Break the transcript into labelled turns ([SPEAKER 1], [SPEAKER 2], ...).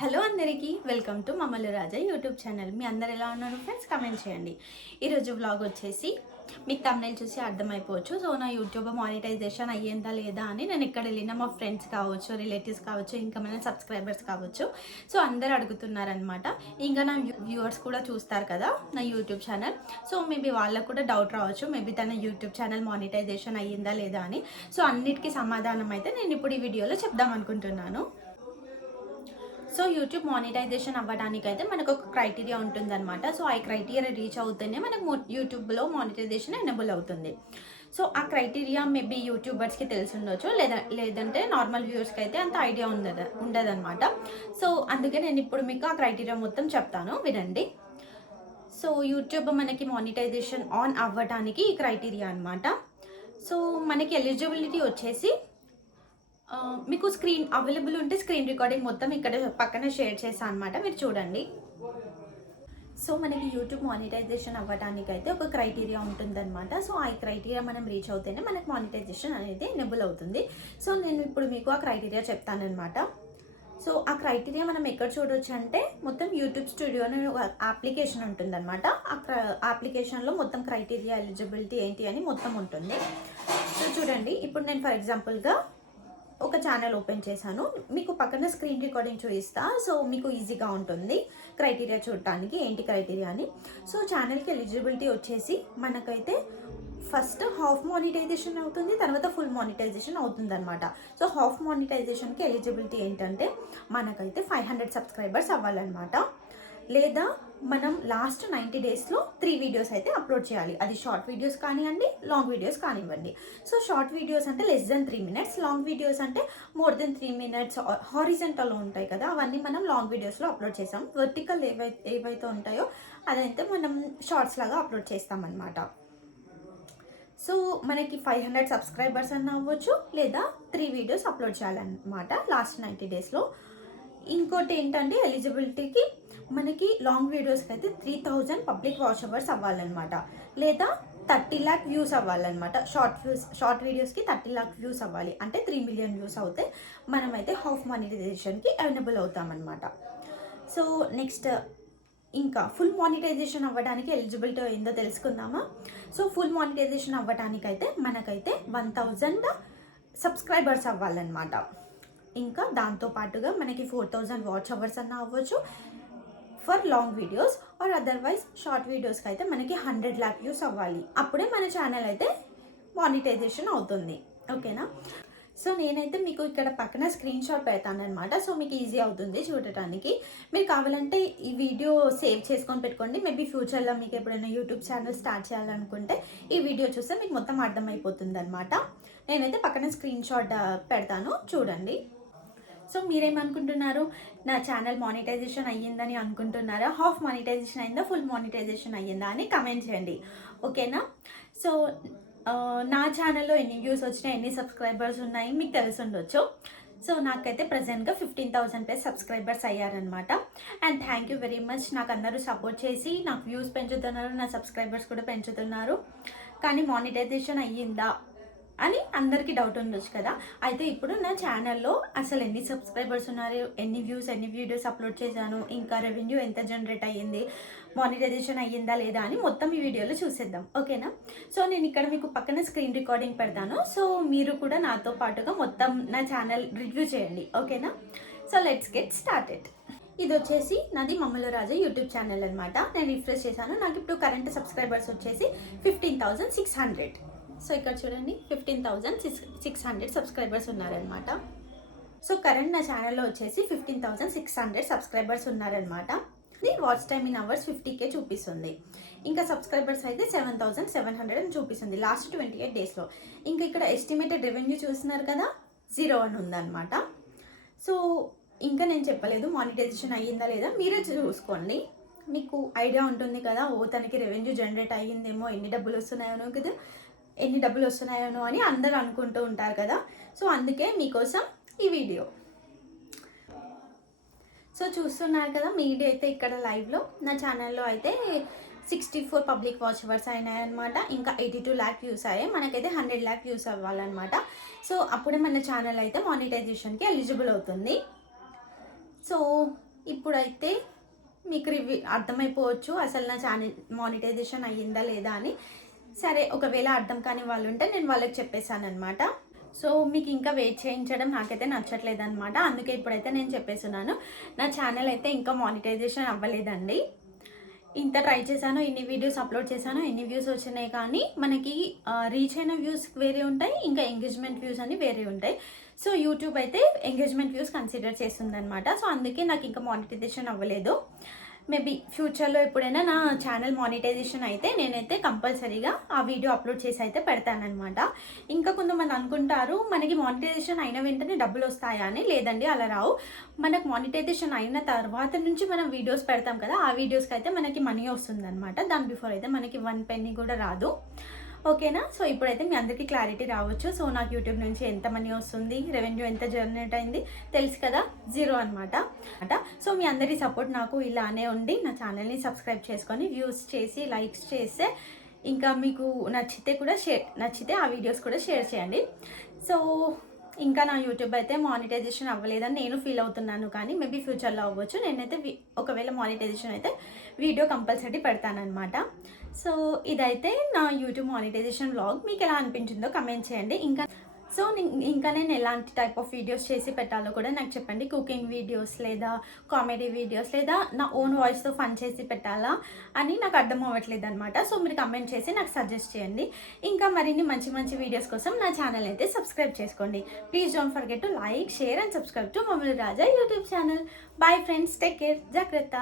[SPEAKER 1] Hello అందరికీ welcome to మమ్మల్ని Raja YouTube channel. మీ అందరు ఎలా ఉన్నారు ఫ్రెండ్స్? కమెంట్ చేయండి. ఈరోజు వ్లాగ్ వచ్చేసి మీకు తమిళ చూసి అర్థమైపోవచ్చు. సో నా యూట్యూబ్ మానిటైజేషన్ అయ్యేందా లేదా అని నేను ఇక్కడ వెళ్ళిన మా ఫ్రెండ్స్ కావచ్చు రిలేటివ్స్ కావచ్చు ఇంకా మన సబ్స్క్రైబర్స్ కావచ్చు. సో అందరు అడుగుతున్నారనమాట ఇంకా నా వ్యూవర్స్ కూడా చూస్తారు కదా నా యూట్యూబ్ ఛానల్. సో మేబీ వాళ్ళకు కూడా డౌట్ రావచ్చు. మేబీ తన యూట్యూబ్ ఛానల్ మానిటైజేషన్ అయ్యిందా లేదా అని. సో అన్నిటికీ సమాధానం అయితే నేను ఇప్పుడు ఈ వీడియోలో చెప్దాం అనుకుంటున్నాను. సో యూట్యూబ్ మానిటైజేషన్ అవ్వడానికి అయితే మనకు ఒక క్రైటీరియా ఉంటుందన్నమాట. సో ఆ క్రైటీరియా రీచ్ అవుతేనే మనకు యూట్యూబ్లో మానిటైజేషన్ ఎనబుల్ అవుతుంది. సో ఆ క్రైటీరియా మేబీ యూట్యూబర్స్కి తెలిసి ఉండొచ్చు లేదా లేదంటే నార్మల్ వ్యూవర్స్కి అయితే అంత ఐడియా ఉండదు ఉండదన్నమాట. సో అందుకే నేను ఇప్పుడు మీకు ఆ క్రైటీరియా మొత్తం చెప్తాను వినండి. సో యూట్యూబ్ మనకి మానిటైజేషన్ ఆన్ అవ్వడానికి ఈ క్రైటీరియా అనమాట సో మనకి ఎలిజిబిలిటీ వచ్చేసి మీకు స్క్రీన్ అవైలబుల్ ఉంటే స్క్రీన్ రికార్డింగ్ మొత్తం ఇక్కడ పక్కన షేర్ చేశాను అనమాట మీరు చూడండి. సో మనకి యూట్యూబ్ మానిటైజేషన్ అవ్వడానికి అయితే ఒక క్రైటీరియా ఉంటుందన్నమాట. సో ఆ క్రైటీరియా మనం రీచ్ అవుతేనే మనకు మానిటైజేషన్ అనేది ఎనేబుల్ అవుతుంది. సో నేను ఇప్పుడు మీకు ఆ క్రైటీరియా చెప్తానమాట సో ఆ క్రైటీరియా మనం ఎక్కడ చూడొచ్చు అంటే మొత్తం యూట్యూబ్ స్టూడియో అనే ఒక అప్లికేషన్ ఉంటుందన్నమాట. ఆ అప్లికేషన్లో మొత్తం క్రైటీరియా ఎలిజిబిలిటీ ఏంటి అని మొత్తం ఉంటుంది. సో చూడండి. ఇప్పుడు నేను ఫర్ ఎగ్జాంపుల్గా ఒక ఛానల్ ఓపెన్ చేశాను. మీకు పక్కన స్క్రీన్ రికార్డింగ్ చూపిస్తా. సో మీకు ఈజీగా ఉంటుంది. క్రైటీరియా చూడటానికి ఏంటి క్రైటీరియా అని. సో ఛానల్కి ఎలిజిబిలిటీ వచ్చేసి మనకైతే ఫస్ట్ హాఫ్ మానిటైజేషన్ అవుతుంది. తర్వాత ఫుల్ మానిటైజేషన్ అవుతుంది అనమాట సో హాఫ్ మానిటైజేషన్కి ఎలిజిబిలిటీ ఏంటంటే మనకైతే ఫైవ్ హండ్రెడ్ సబ్స్క్రైబర్స్ అవ్వాలన్నమాట. లేదా మనం లాస్ట్ నైంటీ డేస్లో త్రీ వీడియోస్ అయితే అప్లోడ్ చేయాలి. అది షార్ట్ వీడియోస్ కానివ్వండి లాంగ్ వీడియోస్ కానివ్వండి. సో షార్ట్ వీడియోస్ అంటే less than three minutes long videos అంటే మోర్ దెన్ త్రీ మినిట్స్ హారిజెంటల్లో ఉంటాయి కదా అవన్నీ మనం లాంగ్ వీడియోస్లో అప్లోడ్ చేసాం వర్టికల్ ఏవైతే ఏవైతే ఉంటాయో అదైతే మనం షార్ట్స్ లాగా అప్లోడ్ చేస్తామన్నమాట. సో మనకి ఫైవ్ హండ్రెడ్ సబ్స్క్రైబర్స్ అన్న అవ్వచ్చు లేదా త్రీ వీడియోస్ అప్లోడ్ చేయాలన్నమాట లాస్ట్ నైంటీ డేస్లో ఇంకోటి ఏంటంటే ఎలిజిబిలిటీకి మనకి లాంగ్ వీడియోస్కి అయితే three thousand public watch hours అవ్వాలన్నమాట. లేదా థర్టీ ల్యాక్ వ్యూస్ అవ్వాలన్నమాట. షార్ట్ వ్యూస్ షార్ట్ వీడియోస్కి థర్టీ ల్యాక్ వ్యూస్ అవ్వాలి. అంటే త్రీ మిలియన్ వ్యూస్ అవుతే మనమైతే హాఫ్ మానిటైజేషన్కి అవైలబుల్ అవుతామన్నమాట. సో నెక్స్ట్ ఇంకా ఫుల్ మానిటైజేషన్ అవ్వడానికి ఎలిజిబిలిటీ ఏందో తెలుసుకుందామా? సో ఫుల్ మానిటైజేషన్ అవ్వడానికైతే మనకైతే వన్ థౌజండ్ సబ్స్క్రైబర్స్ అవ్వాలన్నమాట. ఇంకా దాంతో పాటుగా మనకి ఫోర్ థౌజండ్ వాచ్ అవర్స్ అన్న అవ్వచ్చు. For long videos or otherwise short వీడియోస్కి అయితే మనకి హండ్రెడ్ ల్యాక్ వ్యూస్ అవ్వాలి. అప్పుడే మన ఛానల్ అయితే మానిటైజేషన్ అవుతుంది. ఓకేనా సో నేనైతే మీకు ఇక్కడ పక్కన స్క్రీన్ షాట్ పెడతాను అనమాట సో మీకు ఈజీ అవుతుంది చూడటానికి. మీరు కావాలంటే ఈ వీడియో సేవ్ చేసుకొని పెట్టుకోండి. మేబీ ఫ్యూచర్లో మీకు ఎప్పుడైనా యూట్యూబ్ ఛానల్ స్టార్ట్ చేయాలనుకుంటే ఈ వీడియో చూస్తే మీకు మొత్తం అర్థమైపోతుంది అనమాట నేనైతే పక్కన స్క్రీన్ షాట్ పెడతాను. చూడండి. సో మీరేమనుకుంటున్నారు? నా ఛానల్ మానిటైజేషన్ అయ్యిందని అనుకుంటున్నారా? హాఫ్ మానిటైజేషన్ అయిందా? ఫుల్ మానిటైజేషన్ అయ్యిందా? అని కమెంట్ చేయండి. ఓకేనా? సో నా ఛానల్లో ఎన్ని వ్యూస్ వచ్చినాయి ఎన్ని సబ్స్క్రైబర్స్ ఉన్నాయి మీకు తెలిసి ఉండొచ్చు సో నాకైతే ప్రజెంట్గా fifteen thousand plus subscribers అయ్యారనమాట and thank you very much. నాకు అందరూ సపోర్ట్ చేసి నాకు వ్యూస్ పెంచుతున్నారు నా సబ్స్క్రైబర్స్ కూడా పెంచుతున్నారు. కానీ మానిటైజేషన్ అయ్యిందా? అని అందరికీ డౌట్ ఉండొచ్చు కదా. అయితే ఇప్పుడు నా ఛానల్లో అసలు ఎన్ని సబ్స్క్రైబర్స్ ఉన్నారు? ఎన్ని వ్యూస్ ఎన్ని వీడియోస్ అప్లోడ్ చేశాను? ఇంకా రెవెన్యూ ఎంత జనరేట్ అయ్యింది? మానిటైజేషన్ అయ్యిందా లేదా అని మొత్తం ఈ వీడియోలో చూసేద్దాం. ఓకేనా సో నేను ఇక్కడ మీకు పక్కన స్క్రీన్ రికార్డింగ్ పెడతాను. సో మీరు కూడా నాతో పాటుగా మొత్తం నా ఛానల్ రివ్యూ చేయండి. ఓకేనా సో లెట్స్ గెట్ స్టార్టెడ్ ఇది వచ్చేసి నాది మమ్మల రాజా యూట్యూబ్ ఛానల్ అనమాట నేను రిఫ్రెష్ చేశాను. నాకు ఇప్పుడు కరెంట్ సబ్స్క్రైబర్స్ వచ్చేసి fifteen thousand six hundred so ఇక్కడ చూడండి fifteen thousand six six hundred subscribers ఉన్నారనమాట సో కరెంట్ నా ఛానల్లో వచ్చేసి fifteen thousand six hundred subscribers ఉన్నారనమాట ఇది watch time in hours fifty K చూపిస్తుంది. ఇంకా సబ్స్క్రైబర్స్ అయితే సెవెన్ థౌసండ్ సెవెన్ హండ్రెడ్ అని చూపిస్తుంది లాస్ట్ ట్వంటీ ఎయిట్ డేస్లో ఇంకా ఇక్కడ ఎస్టిమేటెడ్ రెవెన్యూ చూస్తున్నారు కదా జీరో అని ఉందన్నమాట. సో ఇంకా నేను చెప్పలేదు మానిటైజేషన్ అయ్యిందా లేదా మీరే చూసుకోండి. మీకు ఐడియా ఉంటుంది కదా ఓ తనకి రెవెన్యూ జనరేట్ అయ్యిందేమో ఎన్ని డబ్బులు వస్తున్నాయనో కదా ఎన్ని డబ్బులు వస్తున్నాయనో అని అందరు అనుకుంటూ ఉంటారు కదా. సో అందుకే మీకోసం ఈ వీడియో. సో చూస్తున్నారు కదా మీడియా అయితే ఇక్కడ లైవ్లో. నా ఛానల్లో అయితే sixty four public watch hours అయినాయి అనమాట ఇంకా ఎయిటీ టూ ల్యాక్ వ్యూస్ అయ్యాయి. మనకైతే హండ్రెడ్ ల్యాక్ వ్యూస్ అవ్వాలన్నమాట. సో అప్పుడే మన ఛానల్ అయితే మానిటైజేషన్కి ఎలిజిబుల్ అవుతుంది. సో ఇప్పుడైతే మీకు రివ్యూ అర్థమైపోవచ్చు. అసలు నా ఛానల్ మానిటైజేషన్ అయ్యిందా లేదా అని. సరే ఒకవేళ అర్థం కాని వాళ్ళు ఉంటే నేను వాళ్ళకి చెప్పేశాను అనమాట సో మీకు ఇంకా వెయిట్ చేయించడం నాకైతే నచ్చట్లేదు అనమాట అందుకే ఇప్పుడైతే నేను చెప్పేస్తున్నాను. నా ఛానల్ అయితే ఇంకా మానిటైజేషన్ అవ్వలేదండి. ఇంత ట్రై చేశాను ఇన్ని వీడియోస్ అప్లోడ్ చేశాను ఎన్ని వ్యూస్ వచ్చినాయి కానీ మనకి రీచ్ అయిన వ్యూస్ వేరే ఉంటాయి ఇంకా ఎంగేజ్మెంట్ వ్యూస్ అని వేరే ఉంటాయి. సో యూట్యూబ్ అయితే ఎంగేజ్మెంట్ వ్యూస్ కన్సిడర్ చేస్తుందన్నమాట. సో అందుకే నాకు ఇంకా మానిటైజేషన్ అవ్వలేదు. మేబీ ఫ్యూచర్లో ఎప్పుడైనా నా ఛానల్ మానిటైజేషన్ అయితే నేనైతే కంపల్సరీగా ఆ వీడియో అప్లోడ్ చేసి అయితే పెడతానమాట ఇంకా కొంతమంది అనుకుంటారు మనకి మానిటైజేషన్ అయిన వెంటనే డబ్బులు వస్తాయా అని? లేదండి అలా రావు. మనకు మానిటైజేషన్ అయిన తర్వాత నుంచి మనం వీడియోస్ పెడతాం కదా ఆ వీడియోస్కి అయితే మనకి మనీ వస్తుంది అనమాట దాని బిఫోర్ అయితే మనకి వన్ పెన్నీ కూడా రాదు. ఓకేనా? సో ఇప్పుడైతే మీ అందరికీ క్లారిటీ రావచ్చు. సో నాకు యూట్యూబ్ నుంచి ఎంత మనీ వస్తుంది రెవెన్యూ ఎంత జనరేట్ అయింది తెలుసు కదా? జీరో అనమాట అట సో మీ అందరి సపోర్ట్ నాకు ఇలానే ఉండి నా ఛానల్ని సబ్స్క్రైబ్ చేసుకొని వ్యూస్ చేసి లైక్స్ చేస్తే ఇంకా మీకు నచ్చితే కూడా షేర్ నచ్చితే ఆ వీడియోస్ కూడా షేర్ చేయండి. సో ఇంకా నా యూట్యూబ్ అయితే మానిటైజేషన్ అవ్వలేదని నేను ఫీల్ అవుతున్నాను. కానీ మేబీ ఫ్యూచర్లో అవ్వచ్చు. నేనైతే ఒకవేళ మానిటైజేషన్ అయితే వీడియో కంపల్సరీ పెడతానమాట సో ఇదైతే నా యూట్యూబ్ మానిటైజేషన్ వ్లాగ్ మీకు ఎలా అనిపించిందో కమెంట్ చేయండి. ఇంకా సో ఇంకా నేను ఎలాంటి టైప్ ఆఫ్ వీడియోస్ చేసి పెట్టాలో కూడా నాకు చెప్పండి. కుకింగ్ వీడియోస్ లేదా కామెడీ వీడియోస్ లేదా నా ఓన్ వాయిస్తో ఫన్ చేసి పెట్టాలా అని నాకు అర్థం అవ్వట్లేదు అనమాట సో మీరు కమెంట్ చేసి నాకు సజెస్ట్ చేయండి. ఇంకా మరిన్ని మంచి మంచి వీడియోస్ కోసం నా ఛానల్ అయితే సబ్స్క్రైబ్ చేసుకోండి. Please don't forget to like share and subscribe to మమ్మల్ని Raja YouTube channel bye friends take care జాగ్రత్త